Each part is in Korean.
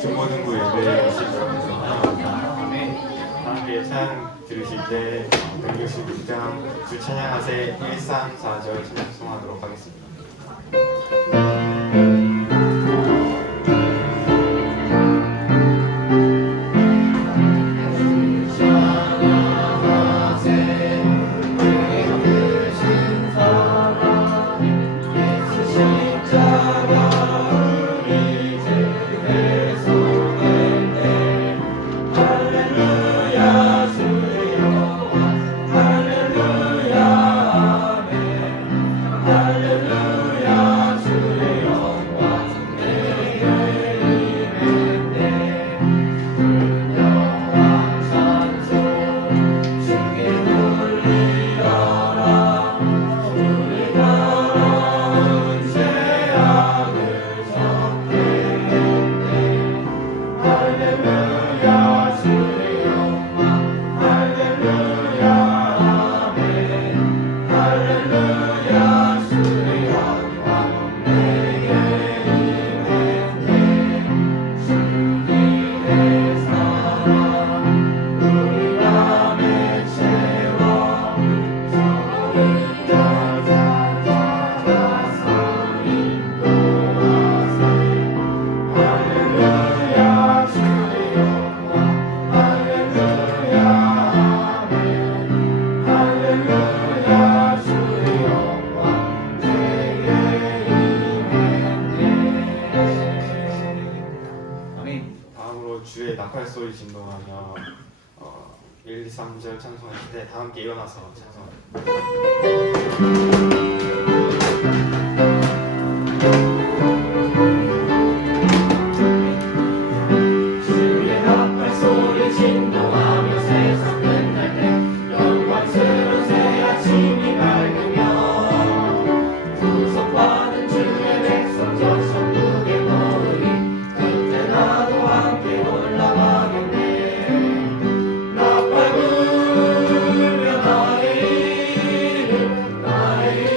중고등부 예배에 오신 여러분들 환영합니다. 함께 찬양 들으실 때 166장 주 찬양하세 1, 3, 4절 찬양송하도록 하겠습니다. 주의 나팔 소리 진동하며 1, 2, 3절 찬송하실 때 다 함께 일어나서 찬송합니다. 나의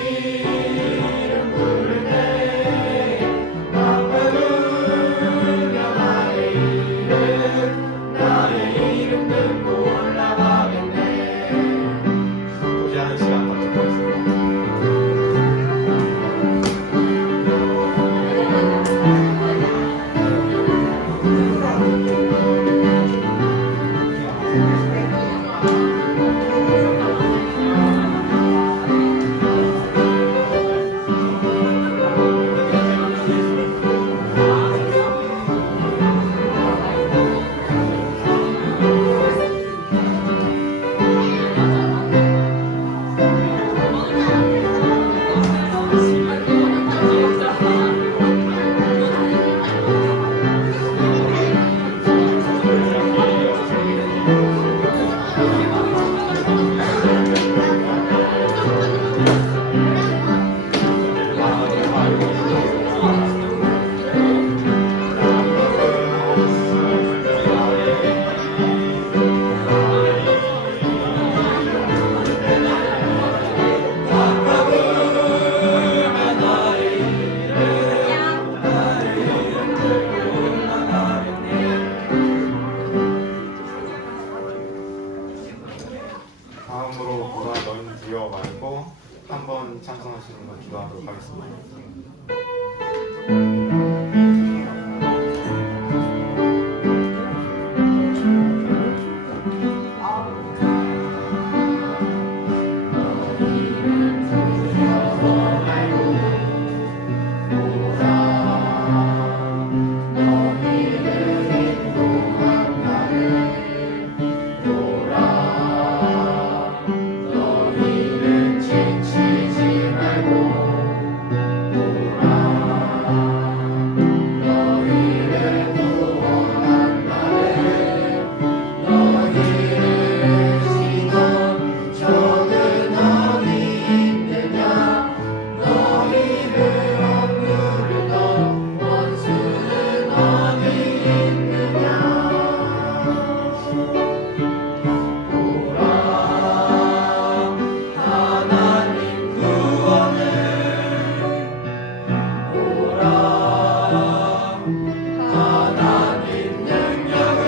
하나님 능력은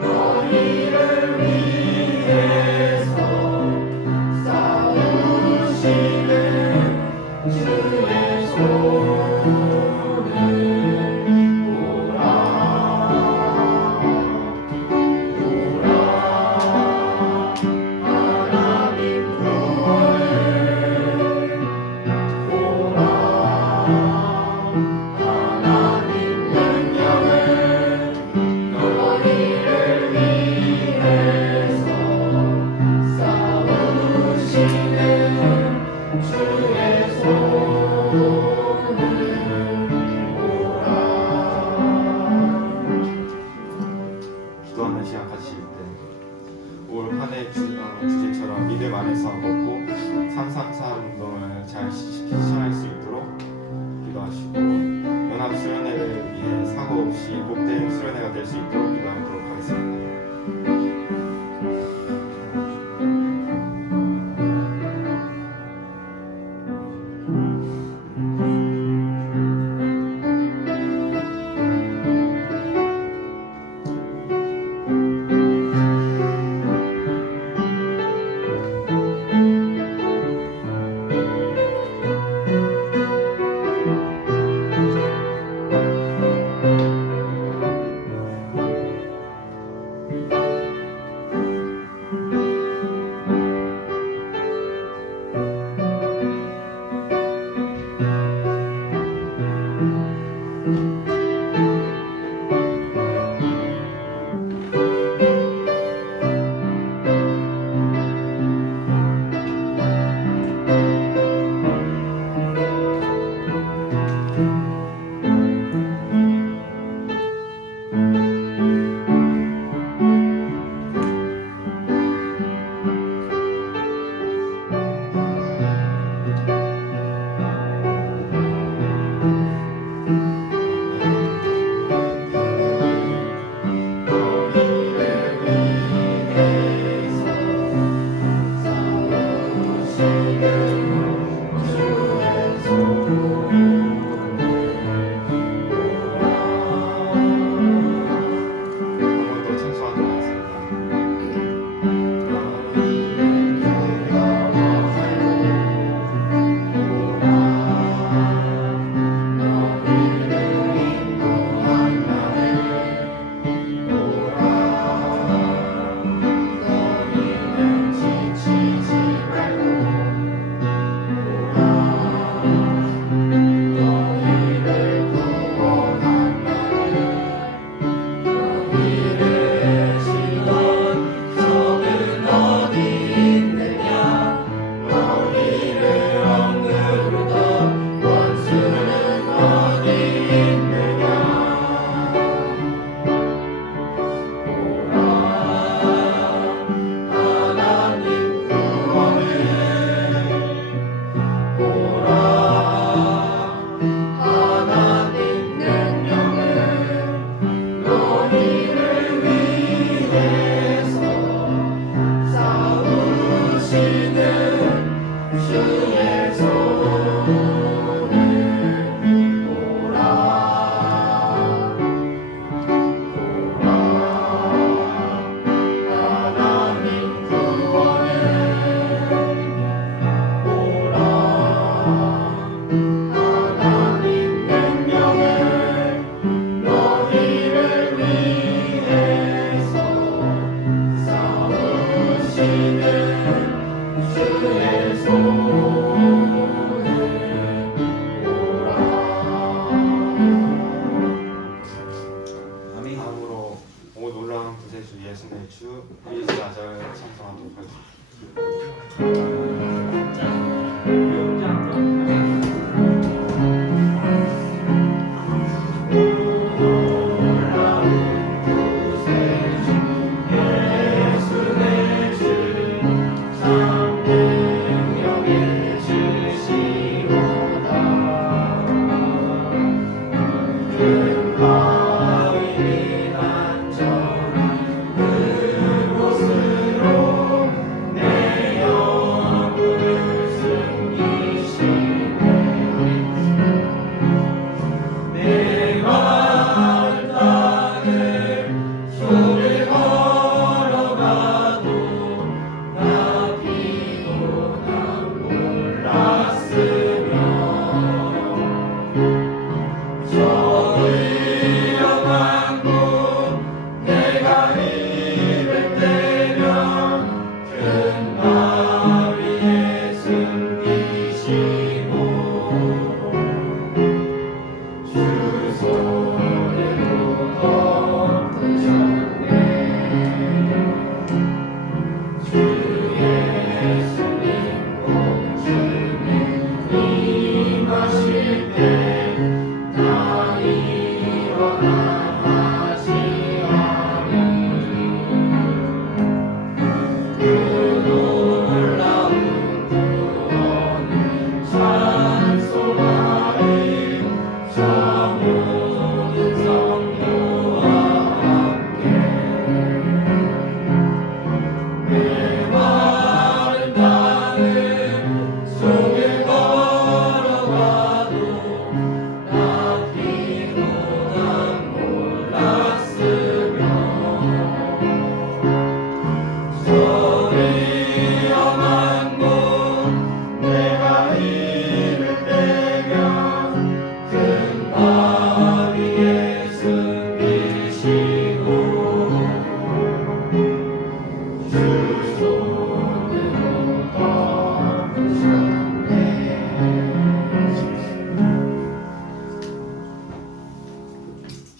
너희를 위해서 싸우시는 주의 손을 보라 하나님 구원을 보라 하나님 능력은 너희를 위해서 싸우시는 주의 손을 보라. 기도하는 시간 가지실 때 올 한 해 주제처럼 믿음 안에서 먹고 333 운동을 잘 실천할 수 있도록 기도하시고 연합 수련회를 위해 사고 없이 복된 수련회가 될 수 있도록 기도하도록 하겠습니다.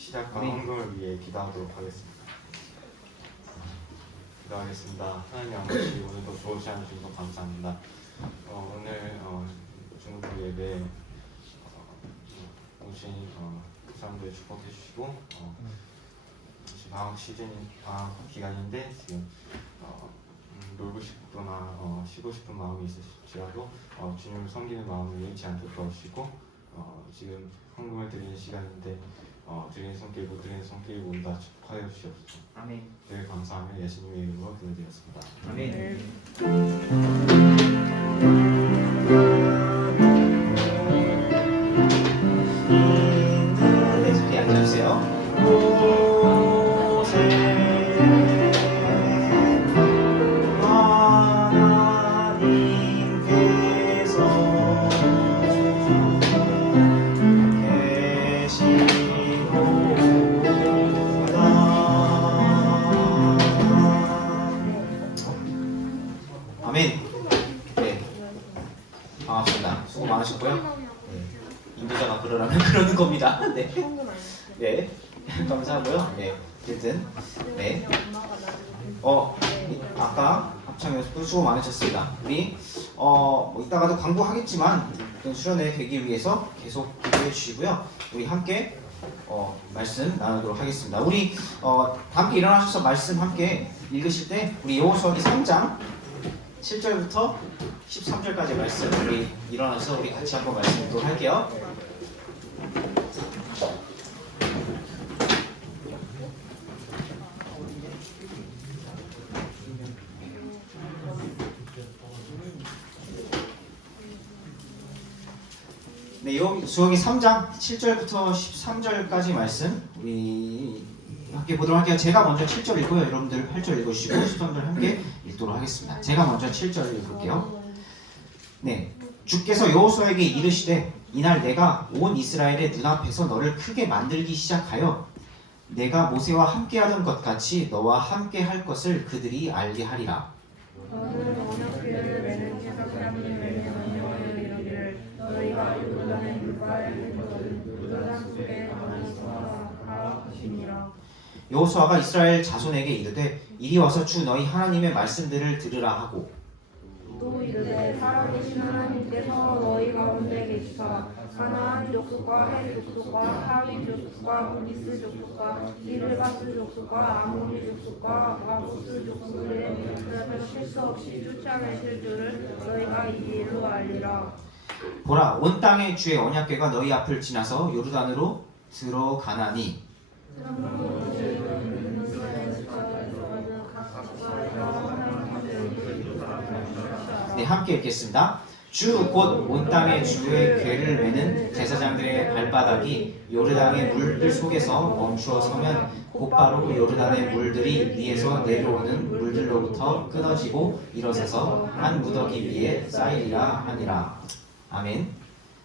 시작과 헌금을 위해 기도하도록 하겠습니다. 기도하겠습니다. 하나님 아버지, 오늘도 좋은 시간 주셔서 감사합니다. 오늘 중국 예배 오신 사람들 축복해 주시고 지금 방학 기간인데 지금 놀고 싶거나 쉬고 싶은 마음이 있으실지라도 주님을 섬기는 마음을 잃지 않도록 도와주시고 지금 헌금을 드리는 시간인데 드리는 손길 못 드리는 손길 모두 다 축복하여 주시옵소서. 아멘. 늘 감사하며 예수님의 이름으로 기도드렸습니다. 아멘. 네, 자리에 앉아주세요. 아멘. 네, 반갑습니다. 수고 많으셨고요. 네, 인도자가 그러라면 그러는 겁니다. 네, 네, 감사하고요. 네, 어쨌든 네, 아까 합창에서 수고 많으셨습니다. 우리 뭐 이따가도 광고하겠지만 수련회 되기 위해서 계속 기도해 주시고요. 우리 함께 말씀 나누도록 하겠습니다. 우리 다 함께 일어나셔서 말씀 함께 읽으실 때 우리 여호수아기 3장 7절부터 13절까지 말씀 우리 일어나서 우리 같이 한번 말씀 읽도록 할게요. 네, 여호수아기 3장 7절부터 13절까지 말씀 우리 함께 보도록 할게요. 제가 먼저 7절 읽고요. 여러분들 8절 읽으시고 13절 함께 읽도록 하겠습니다. 제가 먼저 7절 읽을게요. 네, 주께서 여호수아에게 이르시되 이날 내가 온 이스라엘의 눈앞에서 너를 크게 만들기 시작하여 내가 모세와 함께하던 것 같이 너와 함께할 것을 그들이 알게 하리라. 너는 언약궤를 매는 제사장님에게 명령하여 이르기를 너희가 요르단의 물가에 있거든 요르단 속에 가만히 서라 하시니라. 여호수아가 이스라엘 자손에게 이르되 이리 와서 주 너희 하나님의 말씀들을 들으라 하고 또 이르되 살아계신 하나님께서 너희 가운데 계시사 가나안 족속과 헷 족속과 하위 족속과 브리스 족속과 기르바스 족속과 아모리 족속과 아보스 족속을 실수 없이 쫓아내실 줄을 너희가 이 일로 알리라. 보라 온 땅의 주의 언약궤가 너희 앞을 지나서 요르단으로 들어가나니 네, 함께 읽겠습니다. 주 곧 온 땅의 주의 궤를 매는 제사장들의 발바닥이 요르단의 물들 속에서 멈추어 서면 곧바로 요르단의 물들이 위에서 내려오는 물들로부터 끊어지고 일어서서 한 무더기 위에 쌓이리라 하니라. 아멘.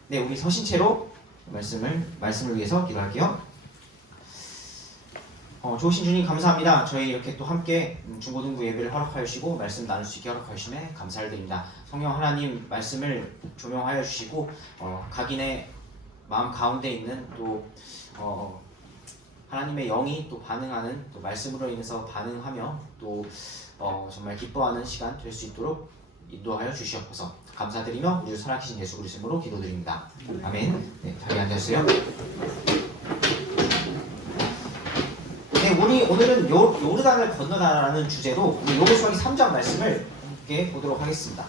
네, 우리 서신 채로 말씀을 위해서 기도할게요. 좋으신 주님 감사합니다. 저희 이렇게 또 함께 중고등부 예배를 허락하여 주시고 말씀 나눌 수 있게 허락하여 주시네 감사를 드립니다. 성령 하나님 말씀을 조명하여 주시고 각인의 마음 가운데 있는 또 하나님의 영이 또 반응하는 또 말씀으로 인해서 반응하며 또 정말 기뻐하는 시간 될 수 있도록 인도하여 주시옵소서. 감사드리며 우리 살아계신 예수 그리스도로 기도드립니다. 아멘. 네, 자리에 앉으세요. 네, 우리 오늘은 요르단을 건너다라는 주제로 우리 여호수아기 3장 말씀을 함께 보도록 하겠습니다.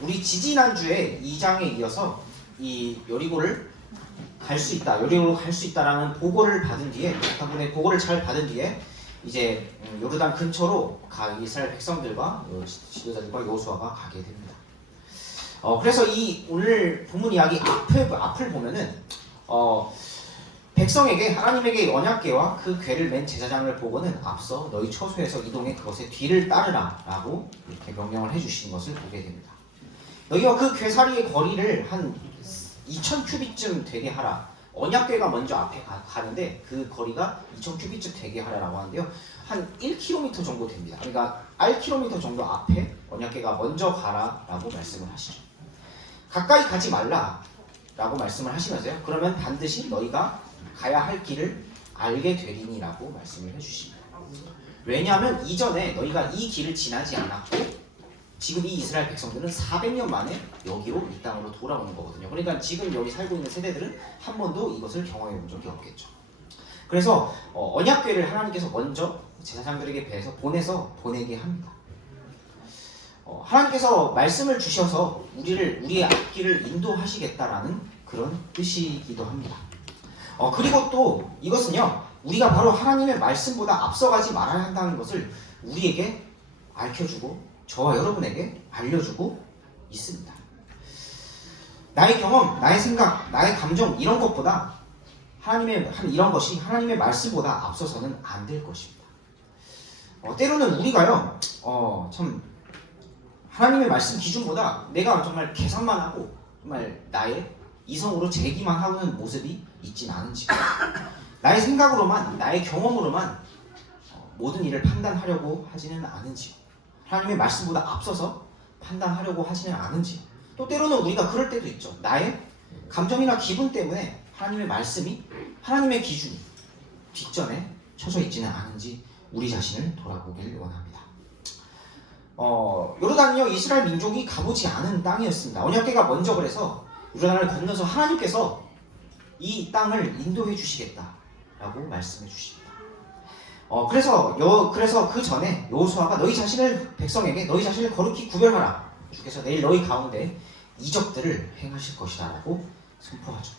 우리 지지난주에 2장에 이어서 이 여리고를 갈 수 있다, 여리고로 갈 수 있다라는 보고를 받은 뒤에, 여러분의 보고를 잘 받은 뒤에 이제 요르단 근처로 이스라엘 백성들과 지도자들과 여호수아가 가게 됩니다. 그래서 이 오늘 본문 이야기 앞을 보면은 백성에게 하나님에게 언약궤와 그 궤를 맨 제사장을 보고는 앞서 너희 처소에서 이동해 그것의 뒤를 따르라 라고 이렇게 명령을 해주신 것을 보게 됩니다. 너희가 그 궤사리의 거리를 한 2000큐빗쯤 되게 하라. 언약궤가 먼저 앞에 가는데 그 거리가 2000큐빗쯤 되게 하라라고 하는데요. 한 1km 정도 됩니다. 그러니까 1km 정도 앞에 언약궤가 먼저 가라라고 말씀을 하시죠. 가까이 가지 말라라고 말씀을 하시면서요. 그러면 반드시 너희가 가야 할 길을 알게 되리니라고 말씀을 해주십니다. 왜냐하면 이전에 너희가 이 길을 지나지 않았고 지금 이 이스라엘 백성들은 400년 만에 여기로 이 땅으로 돌아오는 거거든요. 그러니까 지금 여기 살고 있는 세대들은 한 번도 이것을 경험해 본 적이 없겠죠. 그래서 언약궤를 하나님께서 먼저 제사장들에게 보내서 보내게 합니다. 하나님께서 말씀을 주셔서 우리의 앞길을 인도하시겠다라는 그런 뜻이기도 합니다. 그리고 또 이것은요, 우리가 바로 하나님의 말씀보다 앞서가지 말아야 한다는 것을 우리에게 알려주고 저와 여러분에게 알려주고 있습니다. 나의 경험, 나의 생각, 나의 감정 이런 것보다 이런 것이 하나님의 말씀보다 앞서서는 안 될 것입니다. 때로는 우리가요, 참 하나님의 말씀 기준보다 내가 정말 계산만 하고 정말 나의 이성으로 재기만 하는 모습이 있진 않은지, 나의 생각으로만, 나의 경험으로만 모든 일을 판단하려고 하지는 않은지, 하나님의 말씀보다 앞서서 판단하려고 하지는 않은지, 또 때로는 우리가 그럴 때도 있죠. 나의 감정이나 기분 때문에 하나님의 말씀이, 하나님의 기준이 뒷전에 쳐져 있지는 않은지 우리 자신을 돌아보길 원합니다. 요르단이요, 이스라엘 민족이 가보지 않은 땅이었습니다. 언약궤가 먼저 그래서 요르단을 건너서 하나님께서 이 땅을 인도해 주시겠다라고 말씀해 주십니다. 그래서 그 전에 여호수아가 백성에게 너희 자신을 거룩히 구별하라. 주께서 내일 너희 가운데 이적들을 행하실 것이다라고 선포하죠.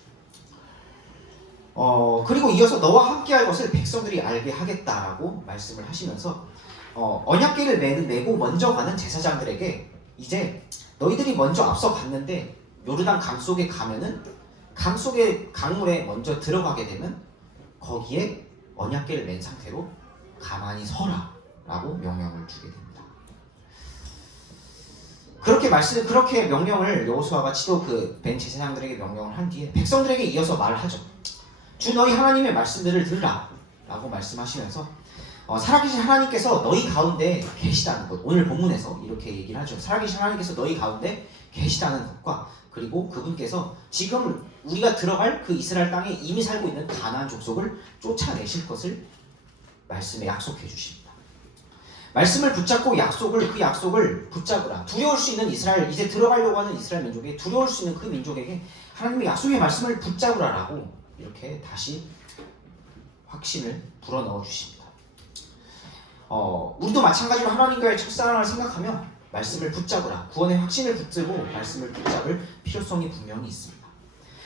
그리고 이어서 너와 함께할 것을 백성들이 알게 하겠다라고 말씀을 하시면서 언약궤를 메고 먼저 가는 제사장들에게 이제 너희들이 먼저 앞서 갔는데 요르단 강 속에 가면은 강 속의 강물에 먼저 들어가게 되면 거기에 언약궤를 맨 상태로 가만히 서라 라고 명령을 주게 됩니다. 그렇게 명령을 여호수아가 벤 제사장들에게 명령을 한 뒤에 백성들에게 이어서 말을 하죠. 주 너희 하나님의 말씀들을 들으라 라고 말씀하시면서 살아계신 하나님께서 너희 가운데 계시다는 것, 오늘 본문에서 이렇게 얘기를 하죠. 살아계신 하나님께서 너희 가운데 계시다는 것과 그리고 그분께서 지금 우리가 들어갈 그 이스라엘 땅에 이미 살고 있는 가나안 족속을 쫓아내실 것을 말씀에 약속해 주십니다. 말씀을 붙잡고 그 약속을 붙잡으라. 두려울 수 있는 이제 들어가려고 하는 이스라엘 민족에게, 두려울 수 있는 그 민족에게 하나님의 약속의 말씀을 붙잡으라라고 이렇게 다시 확신을 불어넣어 주십니다. 우리도 마찬가지로 하나님과의 첫사랑을 생각하며 말씀을 붙잡으라, 구원의 확신을 붙들고 말씀을 붙잡을 필요성이 분명히 있습니다.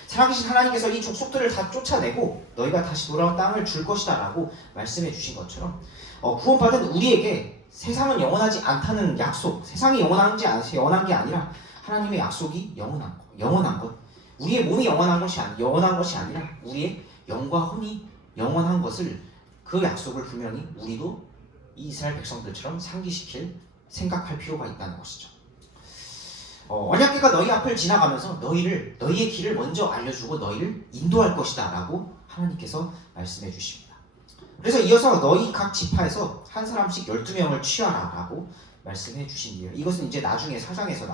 살아계신 하나님께서 이 족속들을 다 쫓아내고 너희가 다시 돌아온 땅을 줄 것이다 라고 말씀해 주신 것처럼 구원받은 우리에게 세상은 영원하지 않다는 약속, 세상이 영원한 게 아니라 하나님의 약속이 영원한 것, 우리의 몸이 영원한 것이 아니라 우리의 영과 혼이 영원한 것을, 그 약속을 분명히 우리도 이 이스라엘 백성들처럼 생각할 필요가 있다는 것이죠. 언약궤가 너희 앞을 지나가면서 너희의 길을 먼저 알려주고 너희를 인도할 것이다 라고 하나님께서 말씀해 주십니다. 그래서 이어서 너희 각 지파에서 한 사람씩 12명을 취하라 라고 말씀해 주신 이유, 이것은 이제 나중에 사장에서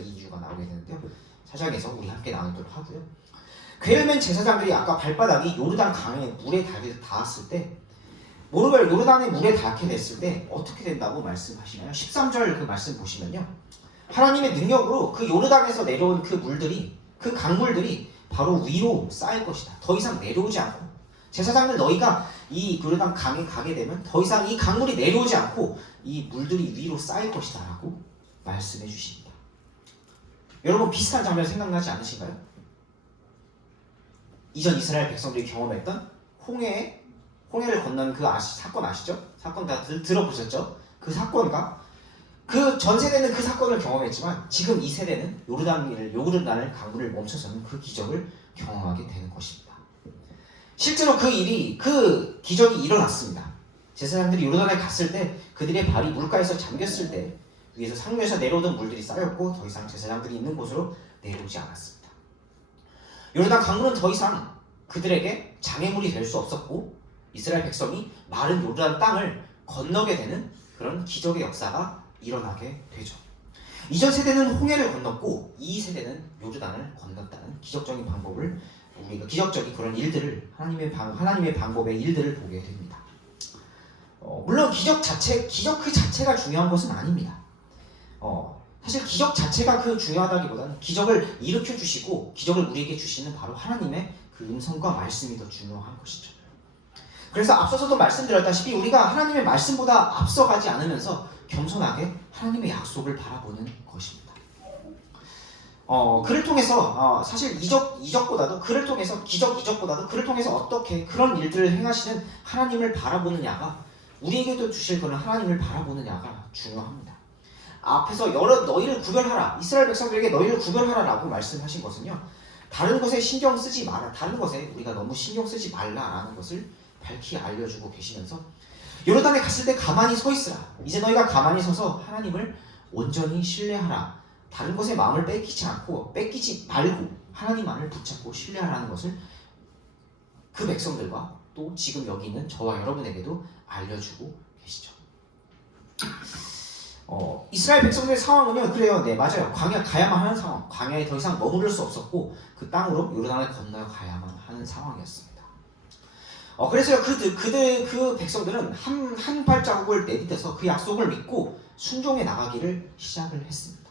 이 이유가 나오게 되는데요. 사장에서 우리 함께 나누도록 하고요. 궤를 맨 제사장들이 아까 발바닥이 요르단 강의 물에 닿았을 때, 요르단의 물에 닿게 됐을 때 어떻게 된다고 말씀하시나요? 13절 그 말씀 보시면요, 하나님의 능력으로 그 요르단에서 내려온 그 강물들이 바로 위로 쌓일 것이다. 더 이상 내려오지 않고, 제사장들 너희가 이 요르단 강에 가게 되면 더 이상 이 강물이 내려오지 않고 이 물들이 위로 쌓일 것이다 라고 말씀해 주십니다. 여러분, 비슷한 장면 생각나지 않으신가요? 이전 이스라엘 백성들이 경험했던 홍해를 건넌 그 사건 아시죠? 사건 다 들어보셨죠? 그 사건과 그 전 세대는 그 사건을 경험했지만 지금 이 세대는 요르단을 강물을 멈춰서는 그 기적을 경험하게 되는 것입니다. 실제로 그 기적이 일어났습니다. 제사장들이 요르단에 갔을 때 그들의 발이 물가에서 잠겼을 때 위에서 상류에서 내려오던 물들이 쌓였고 더 이상 제사장들이 있는 곳으로 내려오지 않았습니다. 요르단 강물은 더 이상 그들에게 장애물이 될 수 없었고 이스라엘 백성이 마른 요르단 땅을 건너게 되는 그런 기적의 역사가 일어나게 되죠. 이전 세대는 홍해를 건넜고 이 세대는 요르단을 건넜다는 기적적인 방법을 우리가 기적적인 그런 일들을 하나님의 방법의 일들을 보게 됩니다. 물론 기적 그 자체가 중요한 것은 아닙니다. 사실 기적 자체가 그 중요하다기보다는 기적을 일으켜 주시고 기적을 우리에게 주시는 바로 하나님의 그 음성과 말씀이 더 중요한 것이죠. 그래서 앞서서도 말씀드렸다시피 우리가 하나님의 말씀보다 앞서가지 않으면서 겸손하게 하나님의 약속을 바라보는 것입니다. 그를 통해서 사실 이적보다도 그를 통해서 이적보다도 그를 통해서 어떻게 그런 일들을 행하시는 하나님을 바라보느냐가 우리에게도 주실 그런 하나님을 바라보느냐가 중요합니다. 앞에서 너희를 구별하라, 이스라엘 백성들에게 너희를 구별하라라고 말씀하신 것은요, 다른 것에 신경 쓰지 마라, 다른 것에 우리가 너무 신경 쓰지 말라라는 것을 밝히 알려주고 계시면서 요르단에 갔을 때 가만히 서 있으라. 이제 너희가 가만히 서서 하나님을 온전히 신뢰하라. 다른 것에 마음을 뺏기지 말고 하나님만을 붙잡고 신뢰하라는 것을 그 백성들과 또 지금 여기 있는 저와 여러분에게도 알려주고 계시죠. 이스라엘 백성들의 상황은요, 그래요. 네, 맞아요. 광야 가야만 하는 상황. 광야에 더 이상 머무를 수 없었고 그 땅으로 요르단을 건너야 가야만 하는 상황이었습니다. 그래서 그 백성들은 한 발자국을 내딛어서 그 약속을 믿고 순종해 나가기를 시작을 했습니다.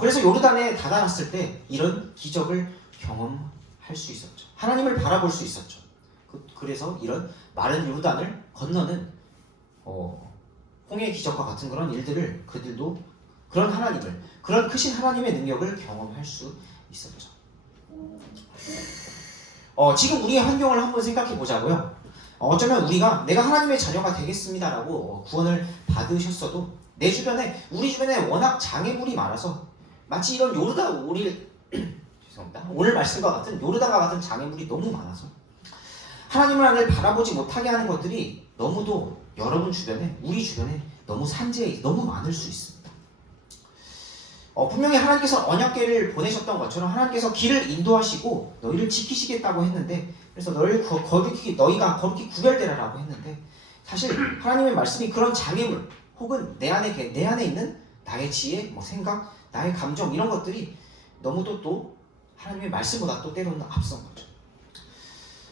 그래서 요르단에 다다랐을 때 이런 기적을 경험할 수 있었죠. 하나님을 바라볼 수 있었죠. 그래서 이런 마른 요르단을 건너는 홍해 기적과 같은 그런 일들을 그들도 그런 크신 하나님의 능력을 경험할 수 있었죠. 지금 우리의 환경을 한번 생각해 보자고요. 어쩌면 내가 하나님의 자녀가 되겠습니다라고 구원을 받으셨어도 우리 주변에 워낙 장애물이 많아서 마치 이런 죄송합니다. 오늘 말씀과 같은 요르단과 같은 장애물이 너무 많아서 하나님을 바라보지 못하게 하는 것들이 너무도 우리 주변에 너무 많을 수 있습니다. 분명히 하나님께서 언약궤를 보내셨던 것처럼 하나님께서 길을 인도하시고 너희를 지키시겠다고 했는데, 그래서 너희가 거룩히 구별되라라고 했는데, 사실 하나님의 말씀이 그런 장애물 혹은 내 안에 있는 나의 지혜, 생각, 나의 감정 이런 것들이 너무도 또 하나님의 말씀보다 또 때로는 앞선 거죠.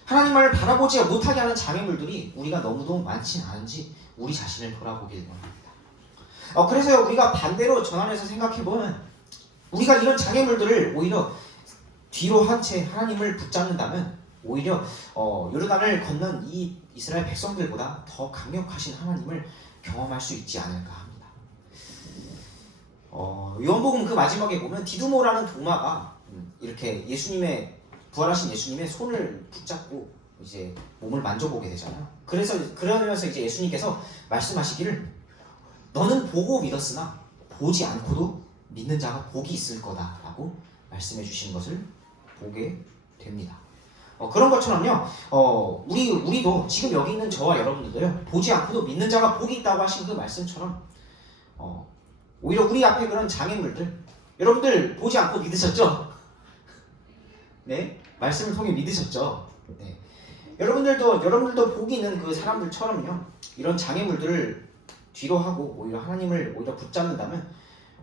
하나님을 바라보지 못하게 하는 장애물들이 우리가 너무도 많지 않은지 우리 자신을 돌아보길 원합니다. 그래서 우리가 반대로 전환해서 생각해보면 우리가 이런 장애물들을 오히려 뒤로 한 채 하나님을 붙잡는다면 오히려 요르단을 건넌 이 이스라엘 백성들보다 더 강력하신 하나님을 경험할 수 있지 않을까 합니다. 요한복음 그 마지막에 보면 디두모라는 도마가 이렇게 부활하신 예수님의 손을 붙잡고 이제 몸을 만져보게 되잖아요. 그러면서 이제 예수님께서 말씀하시기를 너는 보고 믿었으나 보지 않고도 믿는 자가 복이 있을 거다라고 말씀해 주시는 것을 보게 됩니다. 그런 것처럼요, 우리도 지금 여기 있는 저와 여러분들도요, 보지 않고도 믿는 자가 복이 있다고 하신 그 말씀처럼 오히려 우리 앞에 그런 장애물들, 여러분들 보지 않고 믿으셨죠? 네, 말씀을 통해 믿으셨죠? 네. 여러분들도 복이 있는 그 사람들처럼요, 이런 장애물들을 뒤로 하고 오히려 하나님을 붙잡는다면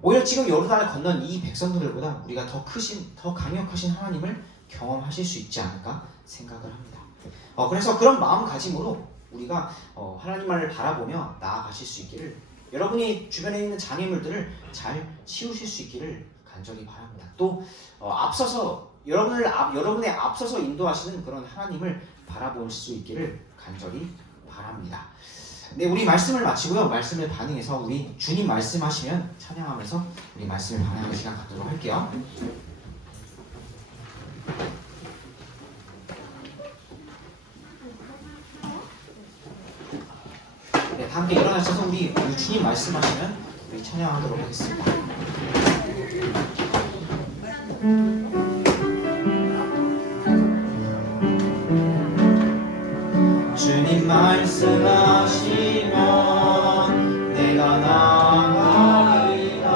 오히려 지금 요르단을 건넌 이 백성들보다 우리가 더 강력하신 하나님을 경험하실 수 있지 않을까 생각을 합니다. 그래서 그런 마음가짐으로 우리가 하나님을 바라보며 나아가실 수 있기를, 여러분이 주변에 있는 장애물들을 잘 치우실 수 있기를 간절히 바랍니다. 또 여러분의 앞서서 인도하시는 그런 하나님을 바라볼 수 있기를 간절히 바랍니다. 네, 우리 말씀을 마치고요, 말씀을 반응해서 우리 주님 말씀하시면 찬양하면서 우리 말씀을 반응하는 시간 갖도록 할게요. 네, 다 함께 일어나셔서 우리 주님 말씀하시면 우리 찬양하도록 하겠습니다. 주님 말씀하시면 내가 나아가리라.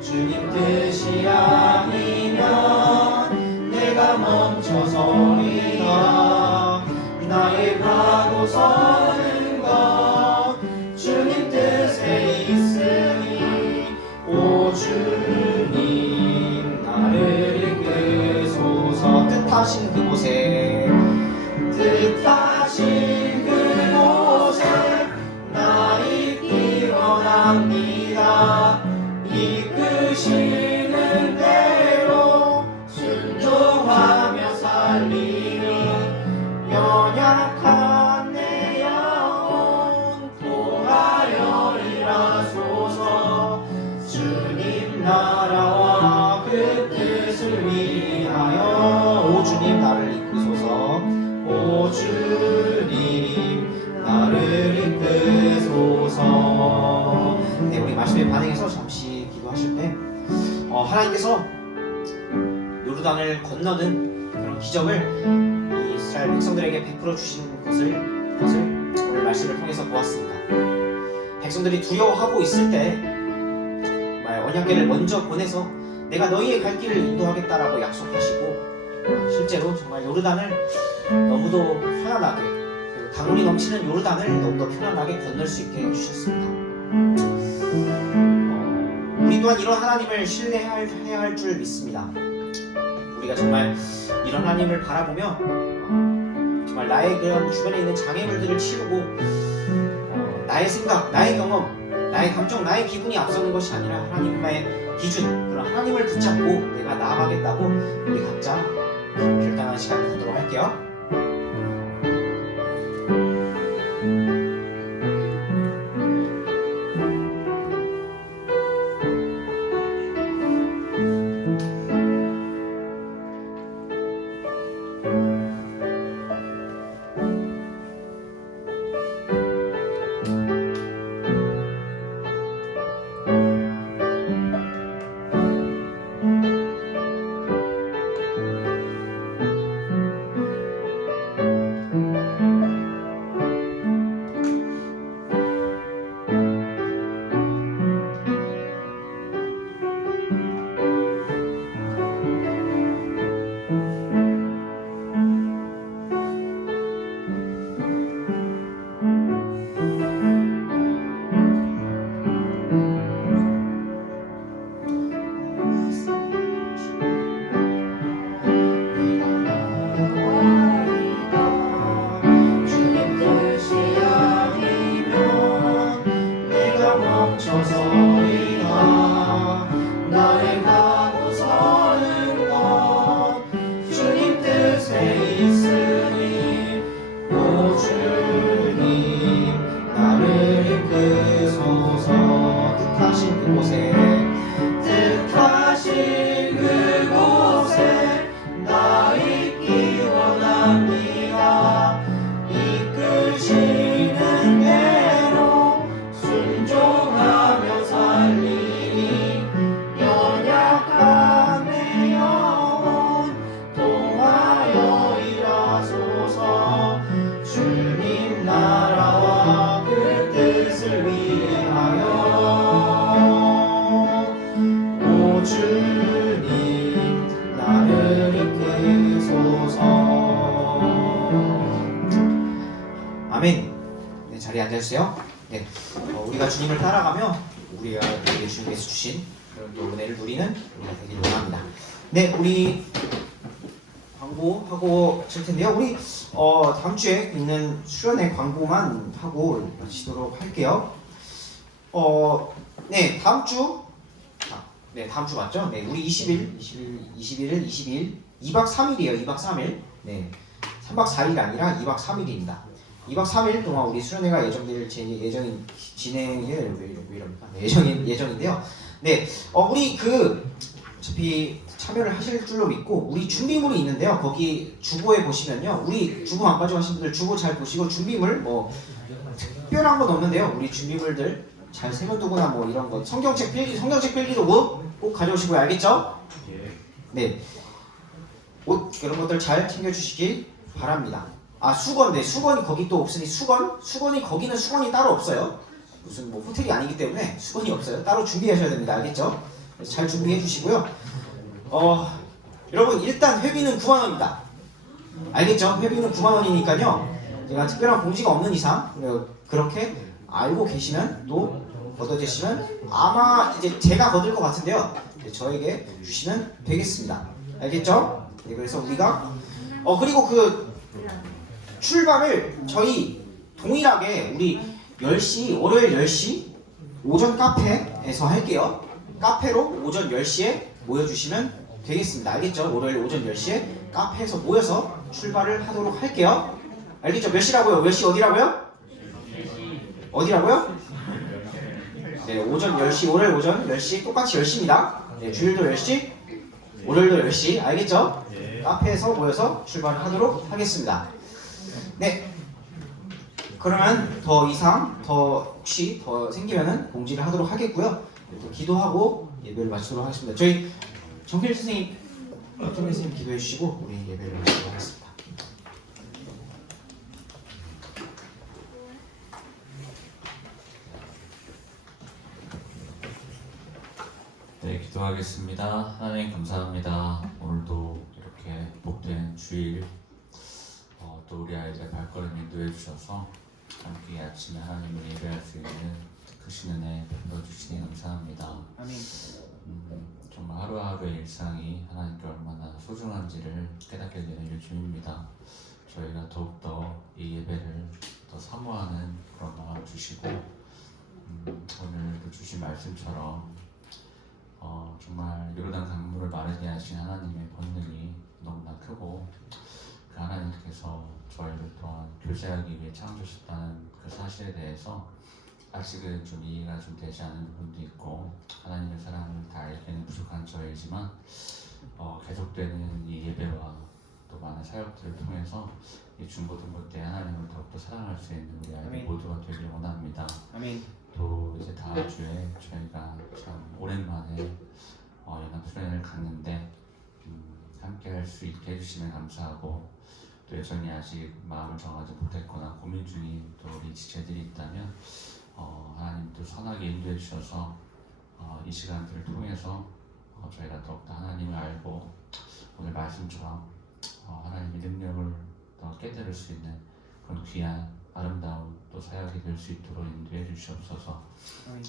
주님 뜻이 아니면 내가 멈춰서리라. 나의 가고 서는 것 주님 뜻에 있으니 오 주님 나를 이끄소서. 뜻하신 그곳에 뜻하신 그곳에 나 있기 원합니다. 이끄시는 대로 순종하며 살리니 연약한 내 영혼 통하여 일하소서. 주님 나라와 그 뜻을 위하여 오 주님 나를 이끄소서 오 주님 나를 이끄소서. 네, 우리 말씀에 반응해서 잠시 기도하실 때 하나님께서 요르단을 건너는 그런 기적을 이 이스라엘 백성들에게 베풀어 주시는 것을 오늘 말씀을 통해서 보았습니다. 백성들이 두려워하고 있을 때 정말 언약궤를 먼저 보내서 내가 너희의 갈 길을 인도하겠다라고 약속하시고 실제로 정말 요르단을 너무도 편안하게 그 강물이 넘치는 요르단을 너무도 편안하게 건널 수 있게 해주셨습니다. 우리 또한 이런 하나님을 신뢰해야 할 줄 믿습니다. 우리가 정말 이런 하나님을 바라보며 정말 나의 그런 주변에 있는 장애물들을 치우고 나의 생각, 나의 경험, 나의 감정, 나의 기분이 앞서는 것이 아니라 하나님의 기준, 그런 하나님을 붙잡고 내가 나아가겠다고 우리 각자 결단하는 시간을 갖도록 할게요. 주님 뜻이 아니면 내가 멈춰서리라. 나의 가고 서는 것 주님 뜻에 있으니 오 주님 나를 이끄소서. 뜻하신 그곳에 뜻하신 그곳에 나 있기 원합니다. 이끄시는 대로 순종하며 살리니 연약한 내 영혼 통하여 일하소서. 주님 나라와 그 뜻을 위하여 오 주님 나를 이끄소서. 아멘. 네, 자리에 앉아주세요. 네, 우리가 주님을 따라가며 우리가 우리에게 주님께서 주신 그런 또 은혜를 누리는 우리가 되길 원합니다. 네, 우리 광고하고 칠 텐데요. 우리 다음 주에 있는 수련회 광고만 하고 마치도록 할게요. 네, 다음 주 맞죠? 네, 우리 21일, 2박 3일이에요. 2박 3일. 네, 3박 4일이 아니라 2박 3일입니다. 2박 3일 동안 우리 수련회가 예정인 진행을 왜 이럽니까? 네, 예정인데요. 네, 우리 어차피 참여를 하실 줄로 믿고 우리 준비물이 있는데요. 거기 주보에 보시면요. 우리 주보 안 가져가신 분들 주보 잘 보시고 준비물 뭐 특별한 건 없는데요. 우리 준비물들 잘 세워두거나 뭐 이런 거 성경책 필기도 꼭 가져오시고요. 알겠죠? 네. 옷 이런 것들 잘 챙겨주시길 바랍니다. 수건인데 수건이 거기 또 없으니 수건이 거기는 수건이 따로 없어요. 무슨 뭐 호텔이 아니기 때문에 수건이 없어요. 따로 준비하셔야 됩니다. 알겠죠? 그래서 잘 준비해 주시고요. 여러분 일단 회비는 9만 원입니다. 알겠죠? 회비는 9만 원이니까요. 제가 특별한 공지가 없는 이상 그렇게 알고 계시면 또 걷어주시면 아마 이제 제가 걷을 것 같은데요. 저에게 주시면 되겠습니다. 알겠죠? 네, 그래서 우리가 그리고 그 출발을 저희 동일하게 우리 10시 월요일 10시 오전 카페에서 할게요. 카페로 오전 10시에 모여주시면 되겠습니다. 알겠죠? 월요일 오전 10시에 카페에서 모여서 출발을 하도록 할게요. 알겠죠? 몇 시라고요? 몇 시 어디라고요? 어디라고요? 네, 오전 10시, 월요일 오전 10시, 똑같이 10시입니다. 네, 주일도 10시, 월요일도 10시, 알겠죠? 카페에서 모여서 출발을 하도록 하겠습니다. 네. 그러면 더 이상, 혹시 더 생기면은 공지를 하도록 하겠고요. 또 기도하고 예배를 마치도록 하겠습니다. 저희 정필 선생님, 기도해 주시고 우리 예배를 마치도록 하겠습니다. 네, 기도하겠습니다. 하나님 감사합니다. 오늘도 이렇게 복된 주일 또 우리 아이들 발걸음 인도해 주셔서 함께 아침에 하나님을 예배할 수 있는 크신 은혜 베풀어 주시니 감사합니다. 아멘. 정말 하루하루의 일상이 하나님께 얼마나 소중한지를 깨닫게 되는 요즘입니다. 저희가 더욱더 이 예배를 더 사모하는 그런 마음 주시고 오늘도 주신 말씀처럼 정말 요르단 강물을 마르게 하신 하나님의 권능이 너무나 크고 그 하나님께서 저희를 또한 교제하기 위해 창조하셨다는 그 사실에 대해서 아직은 좀 이해가 좀 되지 않는 부분도 있고 하나님의 사랑을 다 알기는 부족한 저희지만 계속되는 이 예배와 또 많은 사역들을 통해서 이 중고등부 때 하나님을 더욱더 사랑할 수 있는 우리 아이들 아멘. 모두가 되길 원합니다. 아멘. 또 이제 다음 주에 저희가 참 오랜만에 연합수련회를 갔는데 함께 할 수 있게 해주시면 감사하고 또 여전히 아직 마음을 정하지 못했거나 고민 중인 또 우리 지체들이 있다면 하나님 또 선하게 인도해 주셔서 이 시간들을 통해서 저희가 더욱더 하나님을 알고 오늘 말씀처럼 하나님의 능력을 더 깨달을 수 있는 그런 귀한 아름다운 또 사역이 될 수 있도록 인도해 주시옵소서.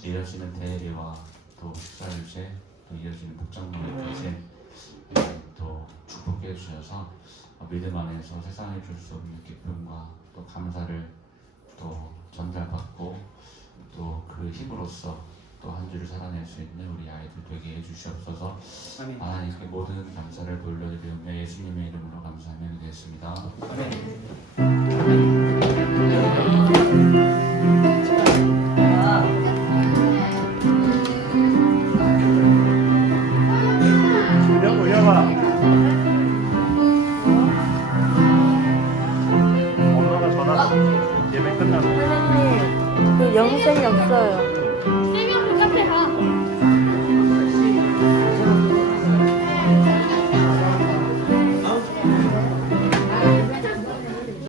이어지는 대회와 또 식사유제 또 이어지는 복장문화까지 또 축복해 주셔서 믿음 안에서 세상에 줄 수 없는 기쁨과 또 감사를 또 전달받고 또 그 힘으로써 또 한 주를 살아낼 수 있는 우리 아이들 되게 해주시옵소서. 아멘. 하나님께 모든 감사를 돌려드리며 예수님의 이름으로 감사하며 기도했습니다. 아멘. 올려봐. 엄마가 전화 예배 끝나고. 선생님, 그 영생이 없어요.